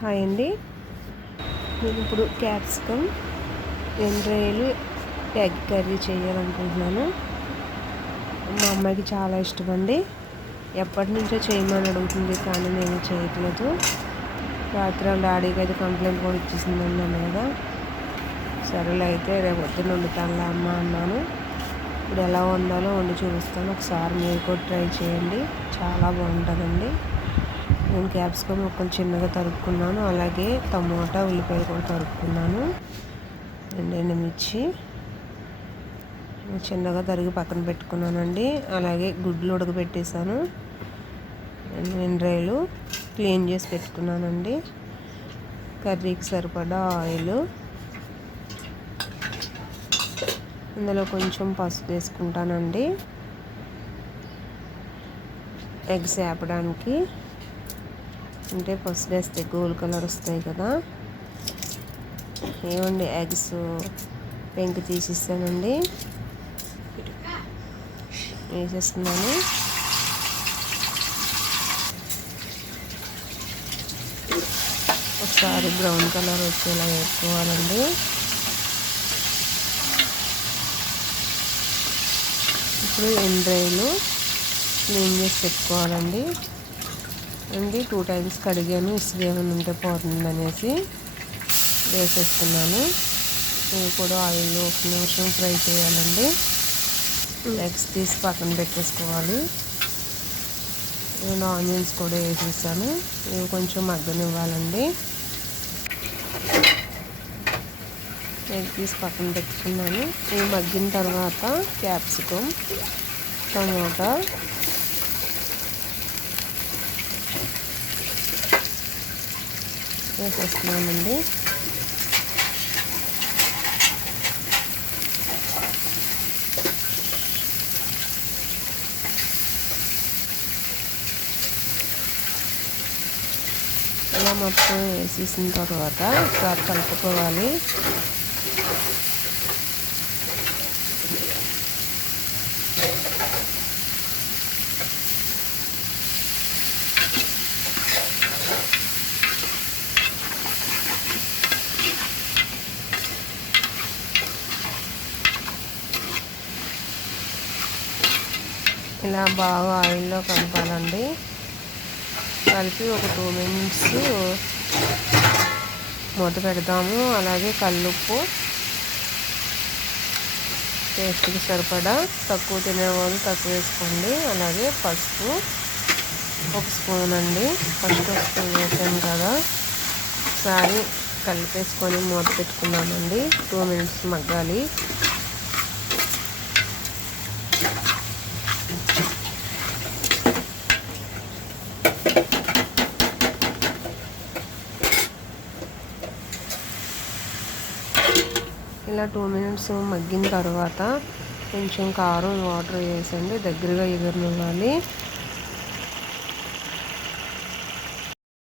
Hi అండి. నేను ఇప్పుడు క్యాప్సికమ్ ఎండ్రాయిలు ఎగ్ కర్రీ చేయాలనుకుంటున్నాను. మా అమ్మాయికి చాలా ఇష్టం అండి. ఎప్పటి నుంచో చేయమని అడుగుతుంది, కానీ నేను చేయట్లేదు. రాత్రి డాడీకి అయితే కంప్లైంట్ కూడా ఇచ్చేసిందండి అన్న కదా. సరేలే అయితే రేపు పొద్దున్న వండుతానులే అమ్మ అన్నాను. ఇప్పుడు ఎలా వండాలో వండి చూపిస్తాను. ఒకసారి మీరు కూడా ట్రై చేయండి, చాలా బాగుంటుందండి. నేను క్యాప్సికమ్ ముక్కలు చిన్నగా తరుక్కున్నాను, అలాగే టమోటా ఉల్లిపాయలు కూడా తరుక్కున్నాను. ఎండుమిర్చి చిన్నగా తరిగి పక్కన పెట్టుకున్నానండి. అలాగే గుడ్లు ఉడకబెట్టేసాను. ఎండ్రాయిలు క్లీన్ చేసి పెట్టుకున్నానండి. కర్రీకి సరిపడా ఆయిల్, అందులో కొంచెం పసుపు వేసుకుంటానండి ఎగ్స్ వేపడానికి. అంటే పసుపు వేస్తే గోల్డ్ కలర్ వస్తాయి కదా. ఏమండి ఎగ్స్ పెంకు తీసిస్తానండి, వేసేస్తున్నాను. ఒకసారి బ్రౌన్ కలర్ వచ్చేలా వేసుకోవాలండి. ఇప్పుడు ఎండ్రాయిలు క్లీన్ చేసి పెట్టుకోవాలండి. 2 టైమ్స్ కడిగాను, ఇసుక ఏమైనా ఉంటే పోతుంది అనేసి వేసేస్తున్నాను. ఇవి కూడా ఆయిల్లో 1 నిమిషం ఫ్రై చేయాలండి. ఎగ్స్ తీసి పక్కన పెట్టేసుకోవాలి. నేను ఆనియన్స్ కూడా వేసేసాను, ఇవి కొంచెం మగ్గనివ్వాలండి. ఎగ్ తీసి పక్కన పెట్టుకున్నాను. ఇవి మగ్గిన తర్వాత క్యాప్సికమ్, టమోటా, వేసేస్తున్నానండి. ఇలా మొత్తం వేసేసిన తర్వాత ఒకసారి కలుపుకోవాలి. ఇలా బాగా ఆయిల్లో కలపాలండి. కలిపి ఒక 2 మినిట్స్ మూత పెడతాము. అలాగే కల్లుప్పు టేస్ట్కి సరిపడా, తక్కువ తినేవాళ్ళు తక్కువ వేసుకోండి. అలాగే పసుపు 1 స్పూన్ అండి. ఫస్ట్ 1 స్పూన్ వేసాను కదా. ఒకసారి కలిపేసుకొని మూత పెట్టుకున్నామండి. 2 మినిట్స్ మగ్గాలి. ఇలా 2 మినిట్స్ మగ్గిన తర్వాత కొంచెం కారం, వాటర్ వేసండి దగ్గరగా ఎగరనివ్వాలి.